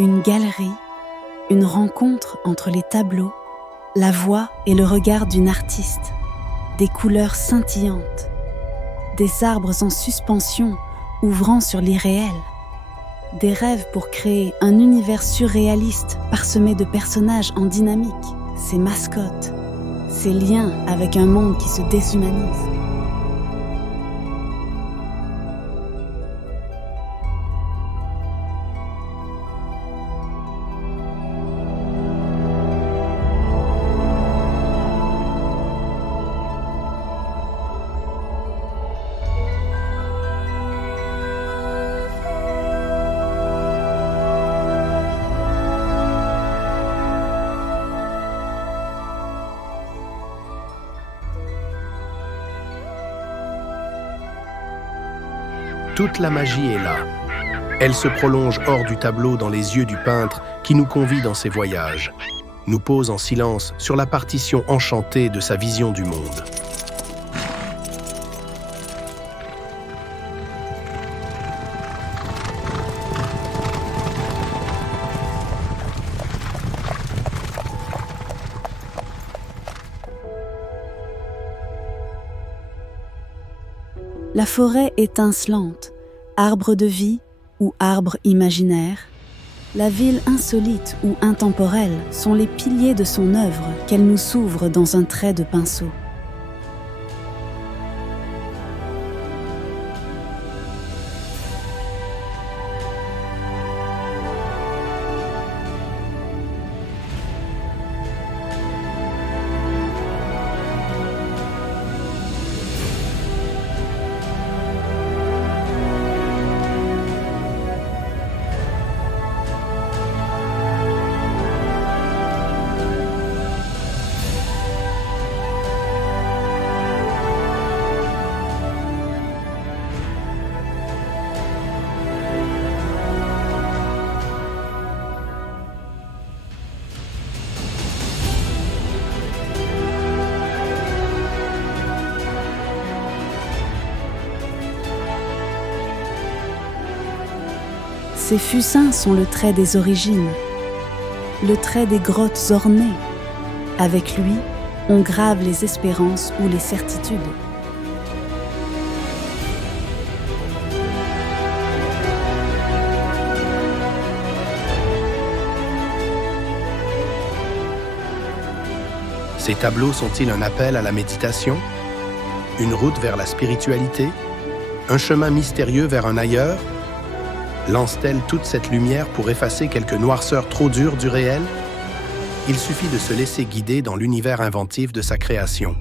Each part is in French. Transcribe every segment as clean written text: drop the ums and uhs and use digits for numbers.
Une galerie, une rencontre entre les tableaux, la voix et le regard d'une artiste, des couleurs scintillantes, des arbres en suspension ouvrant sur l'irréel, des rêves pour créer un univers surréaliste parsemé de personnages en dynamique, ses mascottes, ses liens avec un monde qui se déshumanise. Toute la magie est là. Elle se prolonge hors du tableau dans les yeux du peintre qui nous convie dans ses voyages, nous pose en silence sur la partition enchantée de sa vision du monde. La forêt étincelante, arbre de vie ou arbre imaginaire, la ville insolite ou intemporelle sont les piliers de son œuvre qu'elle nous s'ouvre dans un trait de pinceau. Ces fusains sont le trait des origines, le trait des grottes ornées. Avec lui, on grave les espérances ou les certitudes. Ces tableaux sont-ils un appel à la méditation? Une route vers la spiritualité? Un chemin mystérieux vers un ailleurs? Lance-t-elle toute cette lumière pour effacer quelques noirceurs trop dures du réel? Il suffit de se laisser guider dans l'univers inventif de sa création.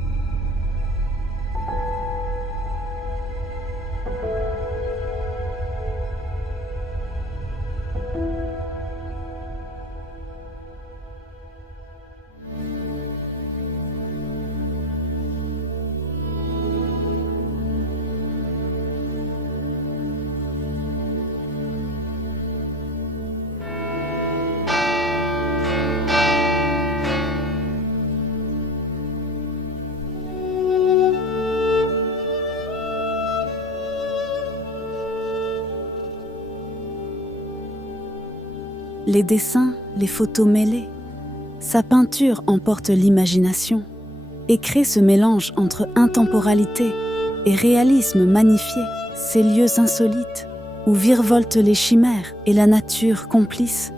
Les dessins, les photos mêlées, sa peinture emporte l'imagination et crée ce mélange entre intemporalité et réalisme magnifié, ces lieux insolites où virevoltent les chimères et la nature complice.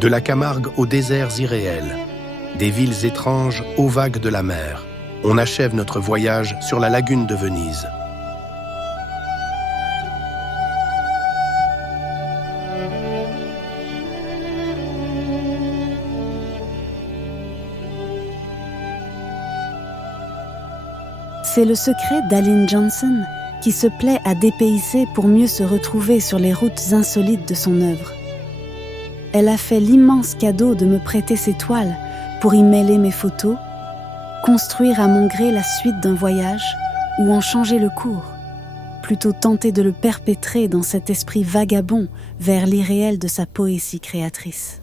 De la Camargue aux déserts irréels, des villes étranges aux vagues de la mer, on achève notre voyage sur la lagune de Venise. C'est le secret d'Aline Johnson qui se plaît à dépayser pour mieux se retrouver sur les routes insolites de son œuvre. Elle a fait l'immense cadeau de me prêter ses toiles pour y mêler mes photos, construire à mon gré la suite d'un voyage ou en changer le cours, plutôt tenter de le perpétrer dans cet esprit vagabond vers l'irréel de sa poésie créatrice.